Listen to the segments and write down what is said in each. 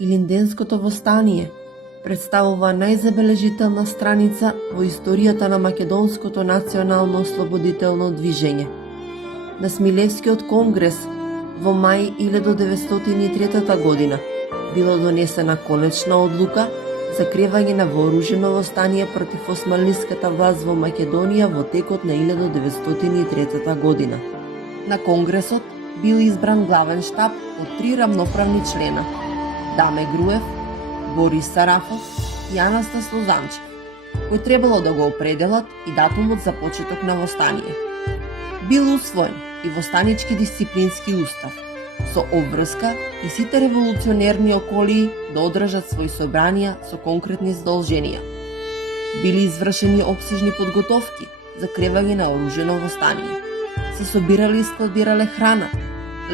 Илинденското восстание представува најзабележителна страница во историјата на македонското национално ослободително движење. На Смилевскиот конгрес во мај 1903 година било донесена конечна одлука за кревање на вооружено восстание против османлиската власт во Македонија во текот на 1903 година. На конгресот бил избран главен штаб од 3 рамноправни члена: Даме Груев, Борис Сарафов и Анастас Лозанчев, кои требало да го определат и датумот за почеток на восстание. Бил усвоен и восстанички дисциплински устав, со обврска и сите револуционерни околии да одржат своји собранија со конкретни задолженија. Били извршени опсежни подготовки за кревање на оружено восстание. Се собирале и складирале храна,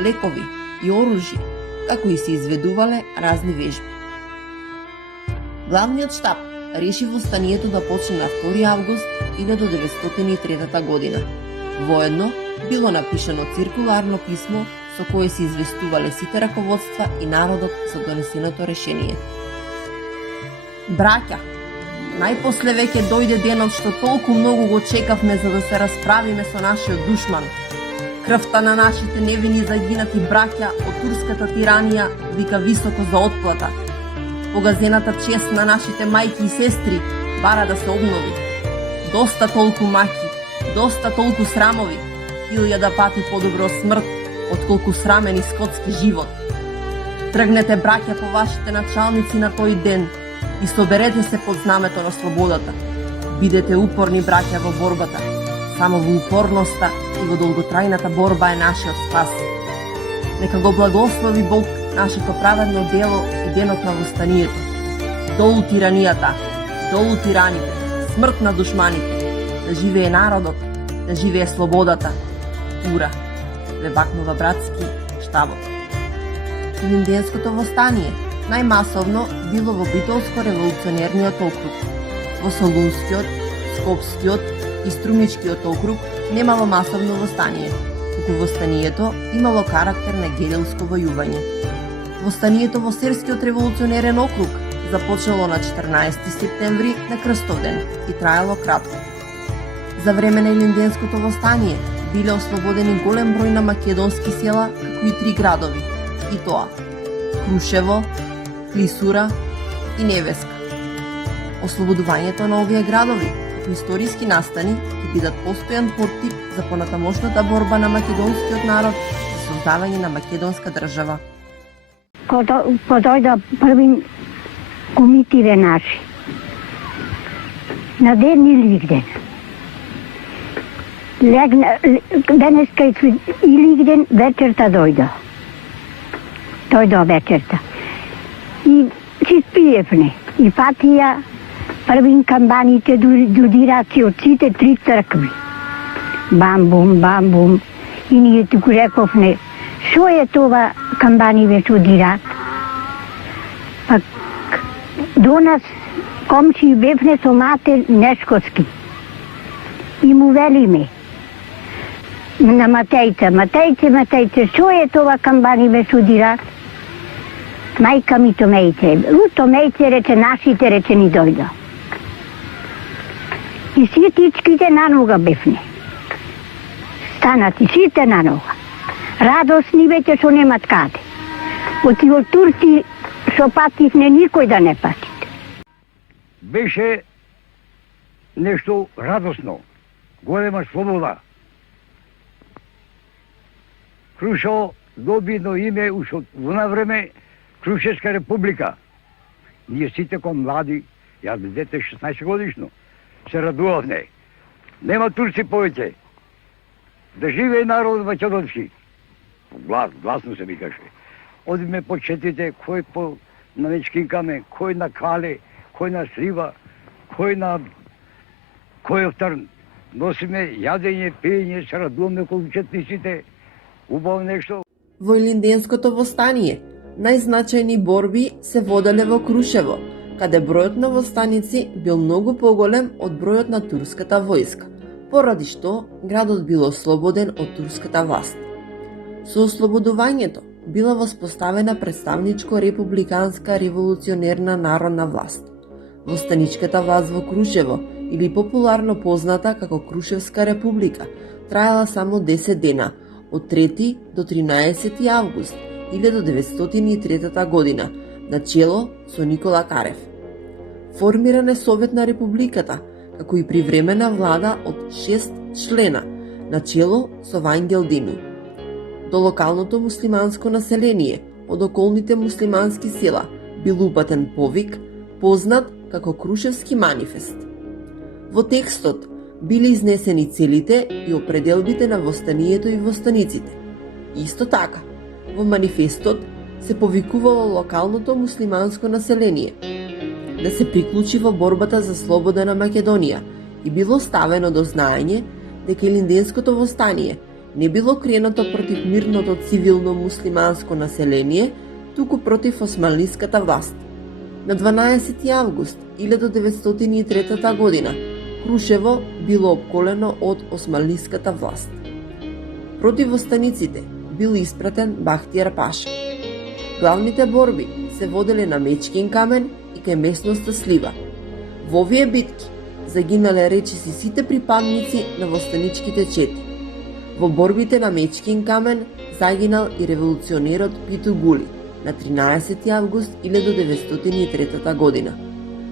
лекови и оружје, како и се изведувале разни вежби. Главниот штаб реши восстанието да почне на 2 август 1903 година. Воедно било напишано циркуларно писмо со кое се известувале сите раководства и народот за донесеното решение. Браќа, најпосле веќе дојде денот што толку многу го чекавме за да се расправиме со нашиот душман. Крвта на нашите невини загинати браќа од турската тиранија вика високо за отплата. Погазената чест на нашите мајки и сестри бара да се обнови. Доста толку маки, доста толку срамови, 1000 пати подобро смрт, отколку срамен и скотски живот. Тргнете, браќа, по вашите началници на тој ден и соберете се под знамето на слободата. Бидете упорни, браќа, во борбата. Само во упорноста и во долготрајната борба е нашиот спас. Нека го благослови Бог нашето праведно дело и денот на восстанието. Долу тиранијата, долу тираните, смрт на душманите. Да живее народот, да живее слободата. Ура! Ве бакнува братски штабот. Илинденското восстание најмасовно било во Битолско-револуционерниот округ. Во Солунскиот, Скопскиот и Струмичкиот округ немало масовно восстание, туку восстанието имало карактер на герилско војување. Восстанието во Серскиот револуционерен округ започнало на 14 септември на Крстовден и траело кратко. За време на Илинденското восстание биле ослободени голем број на македонски села, како и 3 градови, и тоа Крушево, Клисура и Невеска. Ослободувањето на овие градови како историски настани ќе бидат постојан поттик за понатамошната борба на македонскиот народ за создавање на македонска држава. Кога дојда први комитиве наши, на ден Илигден, денеска Илигден вечерта дојда. Дојда вечерта. И си спиевне. И патија првин камбаните додираци од сите 3 цркви. Бам-бум, бам-бум. И ние туку рековне, шо е това камбаниве што дират? Пак до нас комши бевне со мате Нешкоски. И му велиме на Матејце, шо е това камбаниве што дират? Мајка ми Томејце рече, нашите рече ни дојда. И ситичките на нога бевне. Станати сите на нога. Радосни веќе што немат каде. Оти во Турци што пативне никој да не патите. Беше нешто радосно. Голема слобода. Крушо доби едно име уште во на време Крушевска република. Ние сите кон млади, јас бе дете 16 годишно, се радувавме. Нема турци повеќе. Да живее народ македонски. Гласно се викаше. Одиме по четите, кој по намечкинкаме, кој на кале, кој на слива, кој на којофтар. Носиме јадење, пење, се радуваме околу четниците. Убаво нешто. Во Илинденското восстание најзначајни борби се воделе во Крушево, каде бројот на восстаници бил многу поголем од бројот на турската војска, поради што градот бил ослободен од турската власт. Со ослободувањето била воспоставена представничко-републиканска револуционерна народна власт. Востаничката власт во Крушево, или популарно позната како Крушевска република, траела само 10 дена, од 3 до 13 август 1903 година, на чело со Никола Карев. Формиран е Совет на републиката, како и привремена влада од 6 члена, на чело со Вангел Дину. До локалното муслиманско население од околните муслимански села бил упатен повик, познат како Крушевски манифест. Во текстот били изнесени целите и определбите на востанието и востаниците. Исто така, во манифестот се повикувало локалното муслиманско население да се приклучи во борбата за слобода на Македонија и било ставено до знаење дека Илинденското востание не било кренато против мирното цивилно муслиманско население, туку против османлиската власт. На 12 август 1903 година Крушево било обколено од османлиската власт. Против востаниците бил испратен Бахтијар Паша. Главните борби се водели на Мечкин камен и кај местноста Слива. Во овие битки загинале речиси сите припадници на востаничките чети. Во борбите на Мечкин камен загинал и револуционерот Питу Гули на 13 август 1903 година.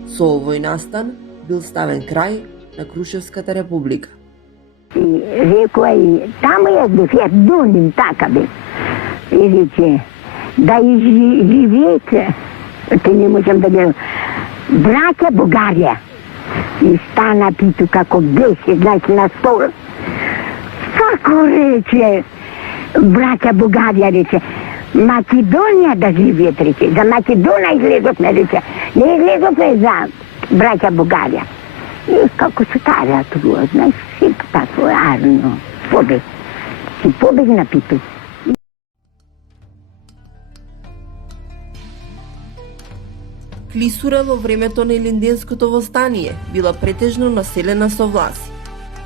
Со овој настан бил ставен крај на Крушевската република. И рекоа и таму јас бев, ја доним така бе. И рече, да изживеете, те не можам да бе, браќа Бугарија. И стана Питу како беше, значи на стол. Како рече, браќа Бугарија, рече, Македонија да живеет, рече, за Македонија излезовме, рече, не излезовме за браќа Бугарија. И како се тара тоа, знаеш, си тако, арно, побег. Си побег на Питу. Клисура во времето на Илинденското востание била претежно населена со власи.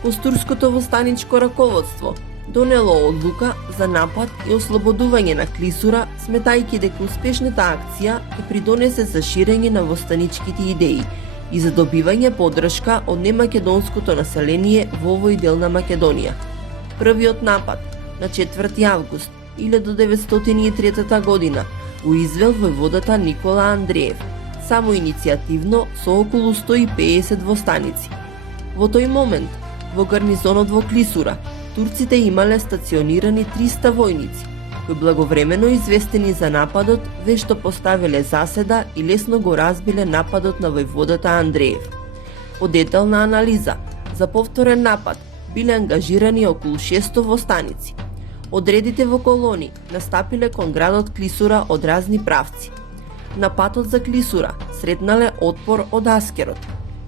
Костурското востаничко раководство донело одлука за напад и ослободување на Клисура, сметајќи дека успешната акција ќе придонесе за ширење на востаничките идеи и за добивање поддршка од немакедонското население во овој дел на Македонија. Првиот напад на 4 август 1903 година го извел војводата Никола Андреев, само иницијативно со околу 150 востаници. Во тој момент, во гарнизонот во Клисура, турците имале стационирани 300 војници, кои благовремено известени за нападот вешто поставиле заседа и лесно го разбиле нападот на војводата Андреев. По детална анализа, за повторен напад биле ангажирани околу 600 востаници. Одредите во колони настапиле кон градот Клисура од разни правци. На патот за Клисура сретнале отпор од Аскерот.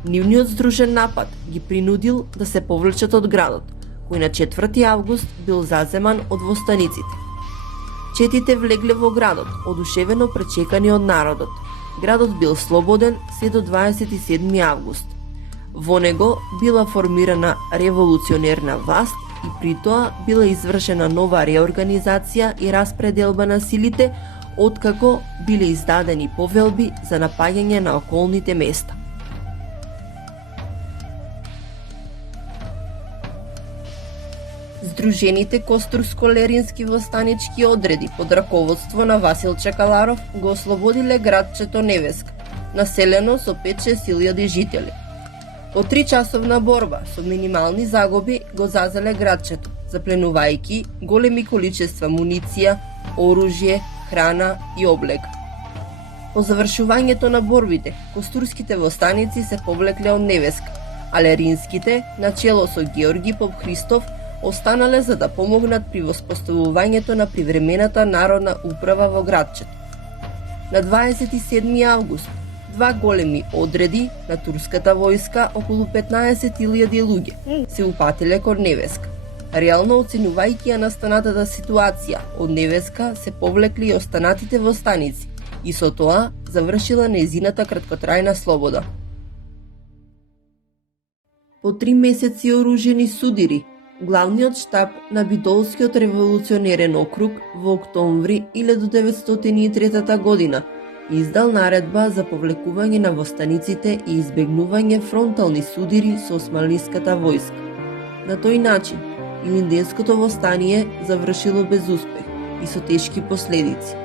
Нивниот здружен напад ги принудил да се повлечат од градот, кој на 4 август бил заземан од востаниците. Четите влегле во градот, одушевено пречекани од народот. Градот бил слободен се до 27 август. Во него била формирана револуционерна власт и при тоа била извршена нова реорганизација и распределба на силите, откако биле издадени повелби за напаѓање на околните места. Здружените Костурско-Лерински востанички одреди под раководство на Васил Чекаларов го ослободиле градчето Невеска, населено со 5-6 жители. По 3-часовна борба со минимални загуби го зазеле градчето, запленувајќи големи количества муниција, оружје, храна и облека. По завршувањето на борбите, костурските востаници се повлекле од Невеска, а леринските, начело со Георги Поп Христов, останале за да помогнат при воспоставувањето на привремената народна управа во градчето. На 27 август, два големи одреди на турската војска, околу 15.000 луѓе, се упатиле кон Невеска. Реално оценувајќи ја настанатата ситуација, од Невеска се повлекли и останатите востаници и со тоа завршила нејзината краткотрајна слобода. По 3 месеци оружени судири Главниот штаб на Бидолскиот револуционерен округ во октомври 1903 година издал наредба за повлекување на востаниците и избегнување фронтални судири со османлиската војска. На тој начин, Илинденското востание завршило без успех и со тешки последици,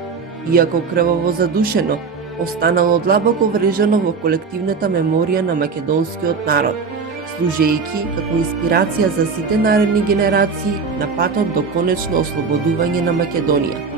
иако крваво задушено, останало длабоко врежано во колективната меморија на македонскиот народ, служејќи како инспирација за сите наредни генерации на патот до конечно ослободување на Македонија.